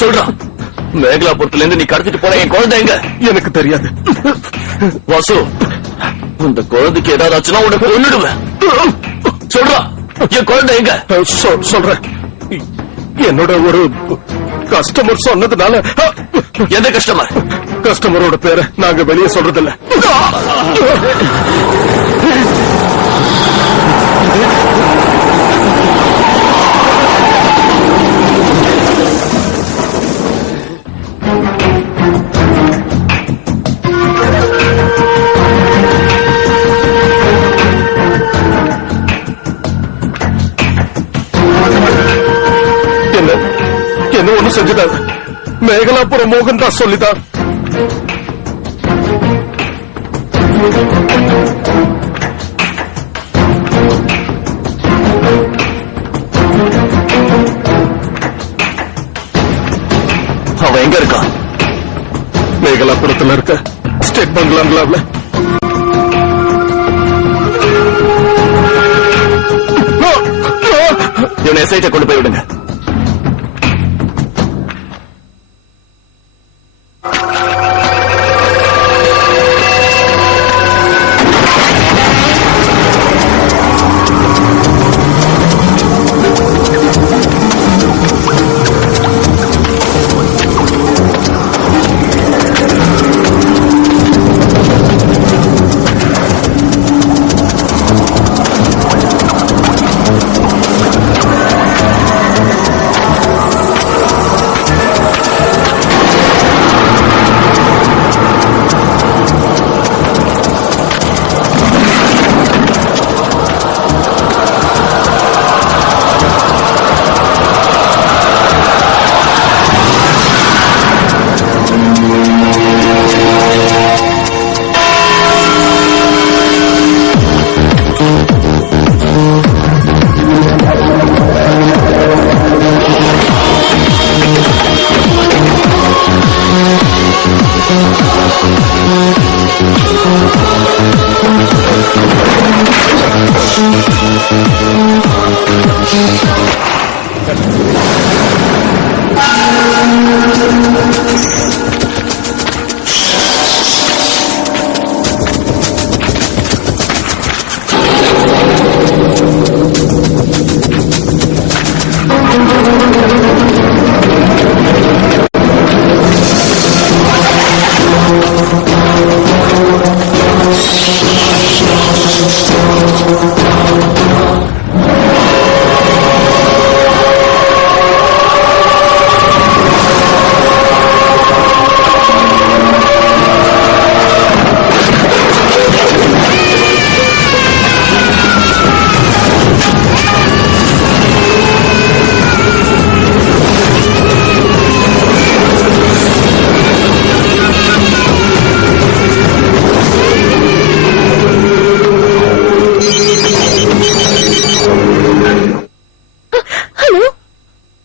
சொல்றான். மேகலாபுரத்துல இருந்து நீ கடத்திட்டு போன என் குழந்தை எங்க? எனக்கு தெரியாது வாசு. இந்த குழந்தைக்கு ஏதாவது ஆச்சுன்னா உனக்கு கொன்னுடுவேன். சொல்றா, என் குழந்தை எங்க? சொல்றேன். என்னோட ஒரு கஸ்டமர் சொன்னதுனால. எந்த கஸ்டமர்? கஸ்டமரோட பேரை நாங்க வெளியே சொல்றதில்ல. என்ன ஒண்ணு செஞ்சுட்டாங்க. மேகலாபுரம் மோகன் தான் சொல்லிதான். அவன் எங்க இருக்கான்? மேகலாபுரத்துல இருக்க ஸ்டேட் பங்களாவில். இவனை எஸ்ஐட்ட கொண்டு போய் விடுங்க.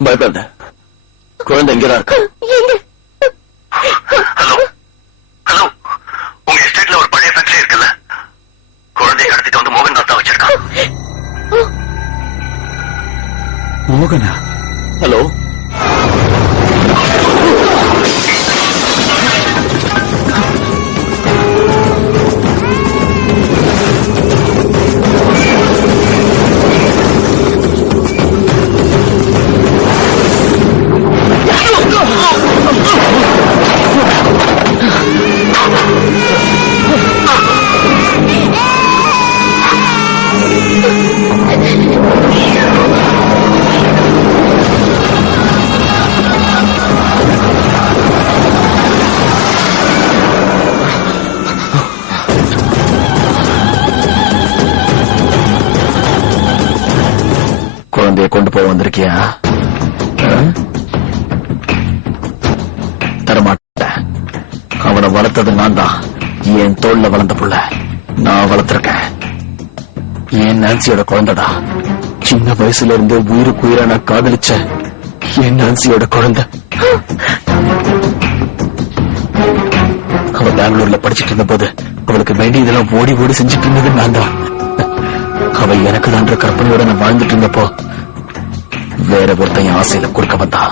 பயப்படாத, குழந்தை எங்கதான் இருக்கு? ஹலோ ஹலோ, உங்க எஸ்டேட்ல ஒரு பழைய ஃபேக்டரி இருக்குல்ல, குழந்தைய கடத்திட்டு வந்து மோகன் தான் வச்சிருக்கான். மோகனா? ஹலோ, குழந்தைய கொண்டு போக வந்திருக்கியா? தரமாட்டேன். அவனை வளர்த்தது நான் தான். என் தோல்ல வளர்ந்த புள்ள நான் வளர்த்திருக்கேன். என் நான்சியோட குழந்தைடா. சின்ன வயசுல இருந்து உயிருக்கு உயிரா நான் காதலிச்ச என் நான்சியோட குழந்தை. அவ பெங்களூர்ல படிச்சுட்டு இருந்த போது அவளுக்கு வேண்டியதெல்லாம் ஓடி ஓடி செஞ்சுட்டு இருந்தது நான் தான். அவ எனக்கு தான்ற கற்பனையோட நான் வாழ்ந்துட்டு இருந்தப்போ வேற ஒருத்தன் என் ஆசையில குறுக்க வந்தா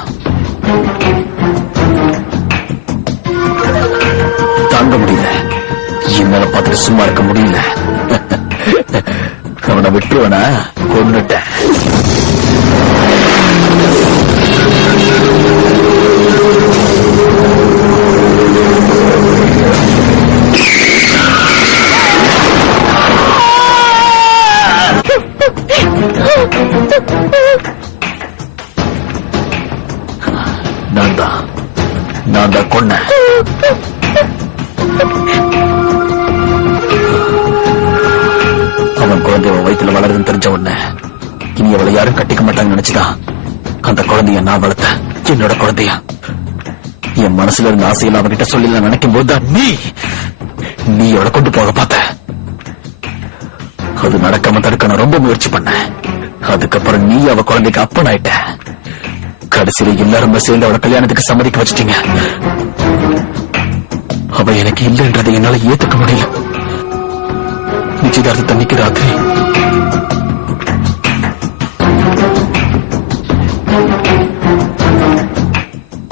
தாங்க முடியல. என்னால பார்த்துட்டு சும்மா இருக்க முடியல. அவனை விட்டுருவனா கொன்னுட்டேன். நான் தான் கொன்னேன். அவன் குழந்தை அவன் வயிற்றுல வளருதுன்னு தெரிஞ்ச உடனே இனி அவளை யாரும் கட்டிக்க மாட்டாங்கன்னு நினைச்சுதான் அந்த குழந்தைய நான் வளர்த்தேன். என்னோட குழந்தைய என் மனசுல இருந்த ஆசையில் அவகிட்ட சொல்லி நான் நினைக்கும் போதுதான் நீ அவளை கொண்டு போக பார்த்த. அது நடக்காம தடுக்க நான் ரொம்ப முயற்சி பண்ணேன். அதுக்கப்புறம் நீ அவ குழந்தைக்கு அப்பன் ஆயிட்ட. கடைசியில எல்லாரும் சேர்ந்து அவளை கல்யாணத்துக்கு சம்மதிக்க வச்சிட்டீங்க. அவ எனக்கு இல்லைன்றதை என்னால ஏத்துக்க முடியல. நிச்சயதார்த்த தண்ணிக்கு ராத்திரி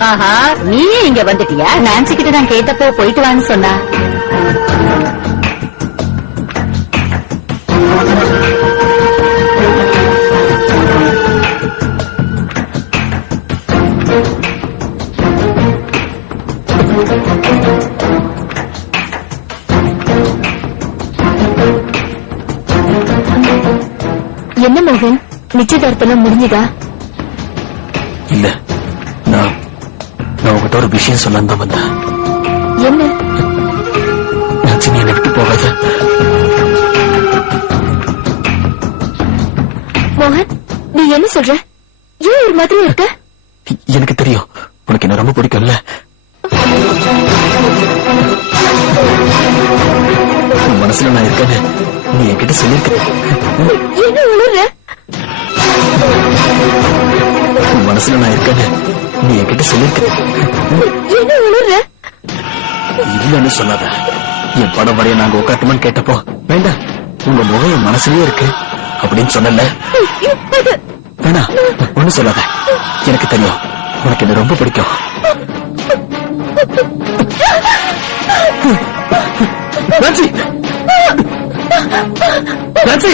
ஆஹா, நீயே இங்க வந்துட்டியா? நான்சி கிட்ட நான் கேட்டப்போ போயிட்டு வான்னு சொன்னா. என்ன மோகன், நிச்சயதார்த்தம் முடிஞ்சதா? இல்ல, நான் உங்ககிட்ட ஒரு விஷயம் சொல்ல தான் வந்தேன். என்ன? நான்சி, நீ என்னை விட்டு போகாத. மோகன், நீ என்ன சொல்ற? ஏன் ஒரு மாதிரி இருக்க? எனக்கு தெரியும், உனக்கு என்ன ரொம்ப பிடிக்கும்ல. உன் மனசுல நான் இருக்கேன்னு நீ என்கிட்ட சொல்லிருக்க. என்ன உணர்ற? உன் மனசுல நான் இருக்கேன்னு நீ என்கிட்ட சொல்லிருக்க. என்ன உணர்ற? இல்லன்னு சொல்லாத. என் படம் வரைய நாங்க உட்காட்டுமான்னு கேட்டப்போ வேண்டாம், உங்க முகம் என் மனசுலயே இருக்கு அப்படின்னு சொன்னல. வேணா, ஒண்ணு சொல்லாத. எனக்கு தெரியும் உனக்கு என்ன ரொம்ப பிடிக்கும். நான்சி, நான்சி,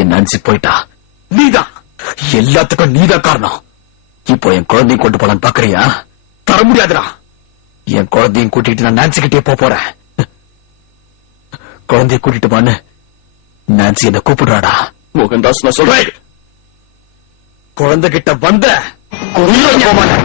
என் நான்சி போயிட்டா. நீதான் எல்லாத்துக்கும் நீதான் காரணம். இப்போ என் குழந்தையும் கொண்டு போலான்னு பாக்குறியா? தர முடியாதுடா. என் குழந்தையும் கூட்டிட்டு நான் நான்சி கிட்டே போறேன். குழந்தைய கூட்டிட்டு வான்னு நான்சி என்ன கூப்பிடுறாடா. மோகன்தாஸ், நான் சொல்றேன், குழந்தை கிட்ட வந்த போக மாட்டேன்.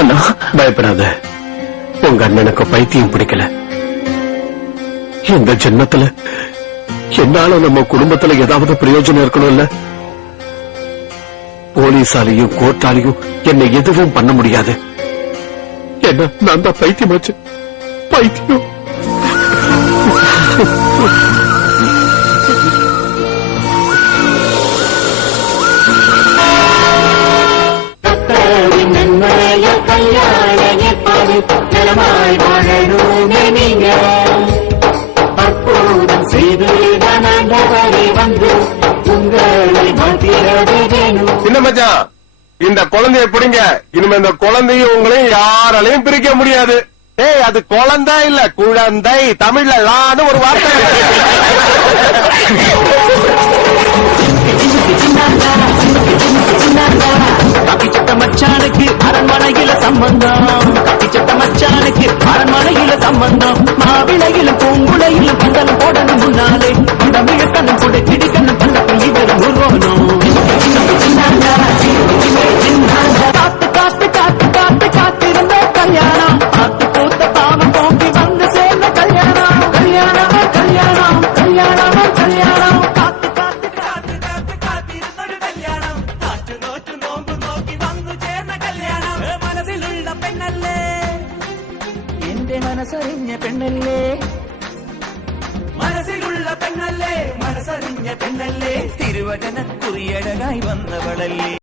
அண்ணா பயப்படாத, உங்க அண்ணனுக்கு பைத்தியம் பிடிக்கல. இந்த ஜென்மத்துல என்னால நம்ம குடும்பத்துல ஏதாவது பிரயோஜனம் இருக்கணும்ல. போலீஸாலையும் கோர்ட்டாலையும் என்னை எதுவும் பண்ண முடியாது. என்ன நான் தான் பைத்தியமாச்சு, பைத்தியம். என்ன மச்சான், இந்த குழந்தைய பிடிங்க. இனிமே இந்த குழந்தையும் உங்களையும் யாராலையும் பிரிக்க முடியாது. ஏய், அது குழந்தை இல்ல, குழந்தை. தமிழ்ல லான்னு ஒரு வார்த்தை. கப்பிச்சட்ட மச்சானுக்கு அரண்மனையில சம்பந்தம், கப்பிச்சட்ட மச்சானுக்கு அரண்மனையில சம்பந்தம். மாவிளையிலும் பூங்குளையிலும் பந்தலும் போடணும் முன்னாலே, தமிழக்கண்ணும் கூட கிடிக்கணும் பந்தத்தில் இவரும் உருவனும். காத்து காத்து காத்து காத்து காத்திருந்த கல்யாணம், காத்து பூத்த பாவம் போக்கி வந்து சேர்ந்த கல்யாணம். கல்யாணம் கல்யாணம் கல்யாணம் கல்யாணம். காத்து காத்து காத்து காத்து காத்திருந்தொரு கல்யாணம், காற்று நோற்று நோம்பு നോക്കി വന്നു ചേർന്ന കല്യാണം. മനസ്സിലുള്ള പെണ്ണല്ലേ, എന്റെ മനസ്സറിഞ്ഞ പെണ്ണല്ലേ, മനസ്സിലുള്ള പെണ്ണല്ലേ, മനസ്സറിഞ്ഞ പെണ്ണല്ലേ, തിരുവചന കുറിയഴകായി വന്നവളല്ലേ.